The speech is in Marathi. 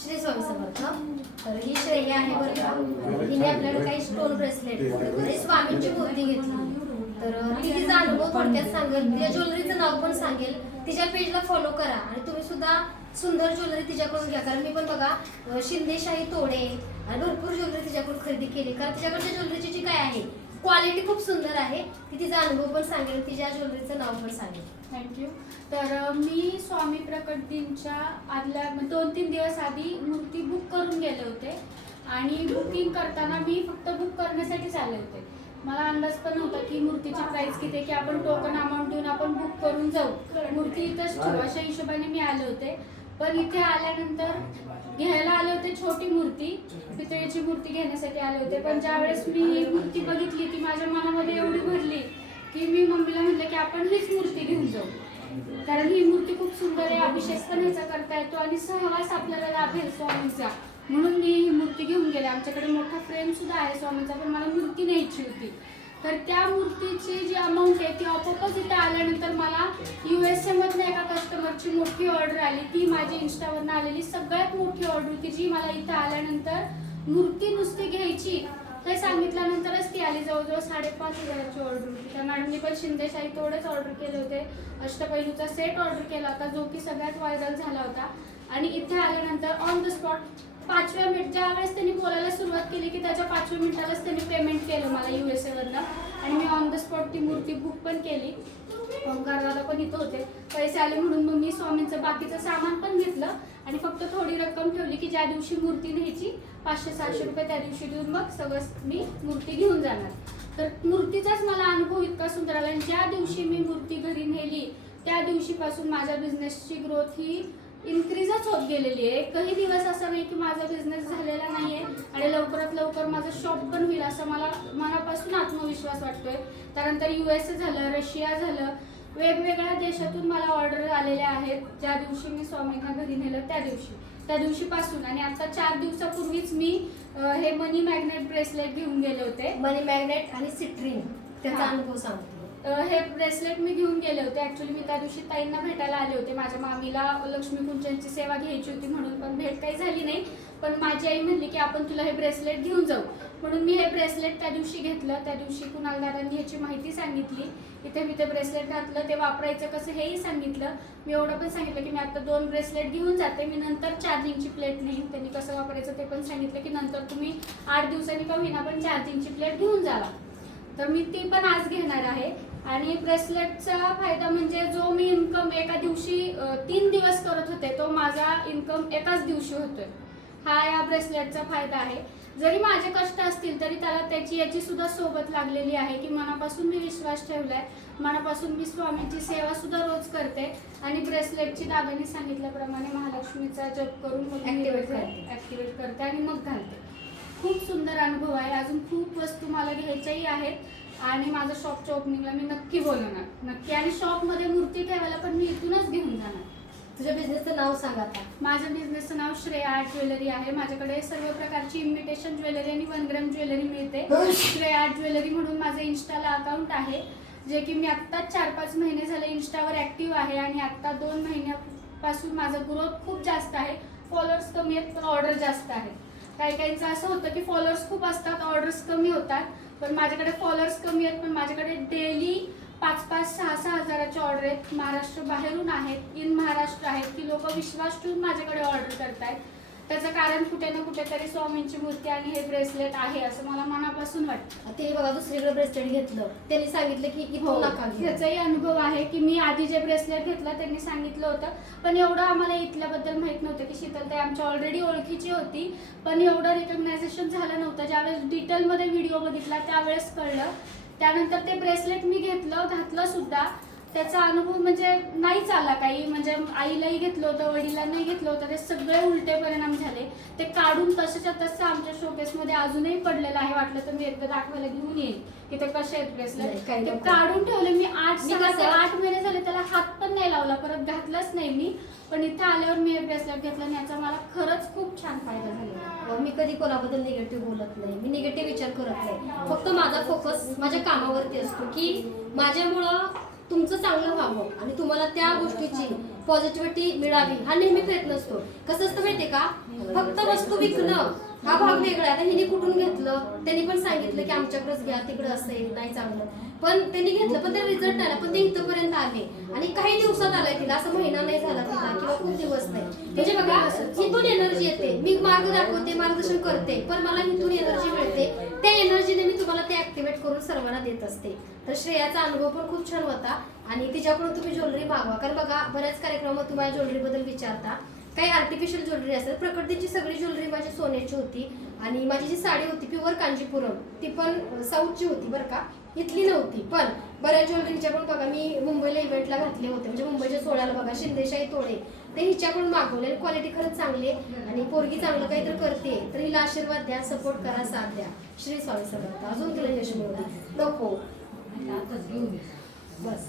श्री स्वामी समर्थ. तर ही श्रेया आहे बरं का. हिने आपल्याला काही स्टोन ब्रेसलेट आणि स्वामींची मूर्ती घेतली. तर ती तिचा अनुभव थोडक्यात सांगेल, तिच्या ज्वेलरीचं नाव पण सांगेल. तिच्या पेजला फॉलो करा आणि तुम्ही सुद्धा सुंदर ज्वेलरी तिच्याकडून घ्या. कारण मी पण बघा शिंदेशाही तोडे आणि भरपूर ज्वेलरी तिच्याकडून खरेदी केली. कारण तिच्याकडच्या ज्वेलरीची जी काय आहे क्वालिटी खूप सुंदर आहे. ती तिचा अनुभव पण सांगेल, तिच्या ज्वेलरीचं नाव पण सांगेल. थँक्यू. तर मी स्वामी प्रकट दिनच्या आदल्या 2-3 दिवस आधी मूर्ती बुक करून गेले होते आणि बुकिंग करताना मी फक्त बुक करण्यासाठीच आले होते. मला अंदाज पण नव्हता की मूर्तीची प्राइस किती आहे, की आपण टोकन अमाऊंट देऊन आपण बुक करून जाऊ, मूर्ती इथंच ठेवू अशा हिशोबाने मी आले होते. पण इथे आल्यानंतर घ्यायला आले होते छोटी मूर्ती, पितळेची मूर्ती घेण्यासाठी आले होते. पण ज्यावेळेस मी ही मूर्ती बघितली ती माझ्या मनामध्ये एवढी भरली की मी मम्मीला म्हटलं की आपण हीच मूर्ती घेऊन जाऊ. कारण ही मूर्ती खूप सुंदर आहे, अभिषेक पण ह्याचा करता येतो आणि सहवास आपल्याला लाभेल स्वामींचा, म्हणून मी ही मूर्ती घेऊन गेले. आमच्याकडे मोठा फ्रेम सुद्धा आहे स्वामींचा, पण मला मूर्ती न्यायची होती. तर त्या मूर्तीची जी अमाऊंट आहे ती आपोआपच इथे आल्यानंतर मला USA मधनं एका कस्टमरची मोठी ऑर्डर आली. ती माझी इंस्टावरनं आलेली सगळ्यात मोठी ऑर्डर होती, जी मला इथं आल्यानंतर मूर्ती नुसती घ्यायची हे सांगितल्यानंतरच ती आली. जवळजवळ 5,500ची ऑर्डर होती. त्या मॅडमनी पण शिंदेशाही तोडेच ऑर्डर केले होते. अष्टपैलूचा सेट ऑर्डर केला होता, जो की सगळ्यात व्हायरल झाला होता. आणि इथे आल्यानंतर ऑन द स्पॉट 5व्या मिनिट ज्या वेळेस त्यांनी बोलायला सुरुवात केली की त्याच्या 5व्या मिनिटालाच त्यांनी पेमेंट केलं मला USA वरनं. आणि मी ऑन द स्पॉट ती मूर्ती बुक पण केली. ओंकार दादा पण इथं होते. पैसे आले म्हणून मग मी स्वामींचं बाकीचं सामान पण घेतलं आणि फक्त थोडी रक्कम ठेवली की ज्या दिवशी मूर्ती न्यायची 500-600 रुपये त्या दिवशी देऊन मग सगळं मी मूर्ती घेऊन जाणार. तर मूर्तीचाच मला अनुभव इतका सुंदर आला. आणि ज्या दिवशी मी मूर्ती घरी नेली त्या दिवशीपासून माझ्या बिझनेसची ग्रोथ ही इन्क्रीजच होत गेलेली आहे. एकही दिवस असा नाही की माझा बिझनेस झालेला नाहीये आणि लवकरात लवकर माझं शॉप पण होईल असं मला मनापासून आत्मविश्वास वाटतोय. त्यानंतर USA झालं, रशिया झालं, वेगवेगळ्या देशातून मला ऑर्डर आलेल्या आहेत. ज्या दिवशी मी स्वामींना घरी नेलं त्या दिवशीपासून. आणि आता 4 दिवसापूर्वीच मी हे मनी मॅग्नेट ब्रेसलेट घेऊन गेले होते. मनी मॅग्नेट आणि सिट्रीन त्याचा अनुभव सांगतो. हे ब्रेसलेट मी घेऊन गेले होते. ऍक्च्युली मी त्या दिवशी ताईंना भेटायला आले होते. माझ्या मामीला लक्ष्मीकुंजांची सेवा घ्यायची होती म्हणून, पण भेट काही झाली नाही. पण माझी आई म्हणली की आपण तुला हे ब्रेसलेट घेऊन जाऊ, म्हणून मी हे ब्रेसलेट त्या दिवशी घेतलं. त्या दिवशी कुणाल दादांनी ह्याची माहिती सांगितली. इथे मी ते ब्रेसलेट घातलं, ते वापरायचं कसं हेही सांगितलं. मी एवढं पण सांगितलं की मी आता 2 ब्रेसलेट घेऊन जाते, मी नंतर चार्जिंगची प्लेट नाही. त्यांनी कसं वापरायचं ते पण सांगितलं की नंतर तुम्ही 8 दिवसांनी का होईना पण चार्जिंगची प्लेट घेऊन जावा. तर मी ती पण आज घेणार आहे. आणि ब्रेसलेटचा फायदा म्हणजे जो मी इन्कम एका दिवशी 3 दिवस करत होते तो माझा इन्कम एकाच दिवशी होतोय. हा या ब्रेसलेटचा फायदा आहे. जरी माझे कष्ट असतील तरी त्याला याची सुद्धा सोबत लागलेली आहे की मनापासून मी विश्वास ठेवलाय, मनापासून मी स्वामींची सेवा सुद्धा रोज करते. आणि ब्रेसलेटची दादांनी सांगितल्याप्रमाणे महालक्ष्मीचा जप करून मग ऍक्टिवेट करते आणि मग घालते. खूप सुंदर अनुभव आहे. अजून खूप वस्तू मला घ्यायच्याही आहेत आणि माझं शॉपच्या ओपनिंगला मी नक्की बोलवणार नक्की. आणि शॉपमध्ये मूर्ती ठेवायला पण मी इथूनच घेऊन जाणार. तुझ्या बिझनेसचं नाव सांग आता. माझ्या बिझनेसचं नाव श्रेया आर्ट ज्वेलरी आहे. माझ्याकडे सर्व प्रकारची इमिटेशन ज्वेलरी आणि 1 ग्रॅम ज्वेलरी मिळते. श्रेया आर्ट ज्वेलरी म्हणून माझं इन्स्टाला अकाउंट आहे, जे की मी आत्ताच 4-5 महिने झाले इन्स्टावर ऍक्टिव्ह आहे. आणि आत्ता 2 महिन्यापासून माझा ग्रोथ खूप जास्त आहे. फॉलोअर्स कमी आहेत पण ऑर्डर जास्त आहेत. काही काहींचं असं होतं की फॉलोअर्स खूप असतात, ऑर्डर्स कमी होतात. पण माझ्याकडे फॉलोअर्स कमी आहेत पण माझ्याकडे डेली 5-6 हजाराच्या ऑर्डर आहेत. महाराष्ट्र बाहेरून आहेत, इन महाराष्ट्र आहेत की लोक विश्वास ठेवून माझ्याकडे ऑर्डर करतायत. त्याचं कारण कुठे ना कुठेतरी स्वामींची मूर्ती आणि हे ब्रेसलेट आहे असं मला मनापासून वाटतं. ते बघा दुसरीकडे ब्रेसलेट घेतलं, त्यांनी सांगितलं की इथून नका घेऊ. ह्याचाही अनुभव आहे की मी आधी जे ब्रेसलेट घेतलं त्यांनी सांगितलं होतं, पण एवढं आम्हाला इथल्याबद्दल माहित नव्हतं की शीतलताई आमच्या ऑलरेडी ओळखीची होती, पण एवढं रिकग्नायझेशन झालं नव्हतं. ज्यावेळेस डिटेलमध्ये व्हिडिओ बघितला त्यावेळेस कळलं. त्यानंतर ते ब्रेसलेट मी घेतलं, घातलं सुद्धा. त्याचा अनुभव म्हणजे नाहीच आला काही. म्हणजे आईलाही घेतलं होतं, वडिलांनाही घेतलं होतं, ते सगळे उलटे परिणाम झाले. ते काढून तसंच्या तसं आमच्या शोकेसमध्ये अजूनही पडलेलं आहे. वाटलं तर मी एकदा दाखवायला घेऊन येईल की ते कसे आहेत ब्रेसलेट. ते काढून ठेवले मी 8 महिने झाले, त्याला हात पण नाही लावला, परत घातलंच नाही मी. पण इथं आल्यावर मी हे ब्रेसलेट घेतलं आणि याचा मला खरंच खूप छान फायदा झाला. मी कधी कोणाबद्दल निगेटिव्ह बोलत नाही, मी निगेटिव्ह विचार करत नाही. फक्त माझा फोकस माझ्या कामावरती असतो की माझ्यामुळं तुमचं चांगलं व्हावं आणि तुम्हाला त्या गोष्टीची पॉझिटिव्हिटी मिळावी हा नेहमी प्रयत्न असतो. कसं असतं माहितीये का, फक्त वस्तू विकणं हा भाग वेगळा आहे. आता हिने कुठून घेतलं, त्यांनी पण सांगितलं की आमच्याकडेच घ्या, तिकडे असेल नाही चांगलं, पण त्यांनी घेतलं पण ते रिझल्ट नाही आला, पण ते इथपर्यंत आले आणि काही दिवसात आलाय तिला, असं महिना नाही झाला तिला किंवा खूप दिवस नाही. म्हणजे बघा इथून एनर्जी येते, मी मार्ग दाखवते, मार्गदर्शन करते, पण मला इथून एनर्जी मिळते. त्या एनर्जीने मी तुम्हाला ते ऍक्टिव्हेट करून सर्वांना देत असते. तर श्रेयाचा अनुभव पण खूप छान होता आणि तिच्याकडून तुम्ही ज्वेलरी मागवा. कारण बघा बऱ्याच कार्यक्रमात तुम्हाला ज्वेलरी बद्दल विचारता, काही आर्टिफिशियल ज्वेलरी असतात. प्रकृतीची सगळी ज्वेलरी माझी सोन्याची होती आणि माझी जी साडी होती प्युअर कांजीपुरम, ती पण साऊथची होती बरं का, इथली नव्हती. पण बऱ्याच ज्वेलरीच्या पण बघा मी मुंबईला इव्हेंटला घातले होते, म्हणजे मुंबईच्या सोहळ्याला बघा शिंदेशाही तोडे ते हिच्याकडून मागवले आणि क्वालिटी खरंच चांगली आहे आणि पोरगी चांगलं काहीतरी करते, तर हिला आशीर्वाद द्या, सपोर्ट करा, साथ द्या. श्री स्वामी समर्थ. अजून तुला यश मिळू दे. नको बस.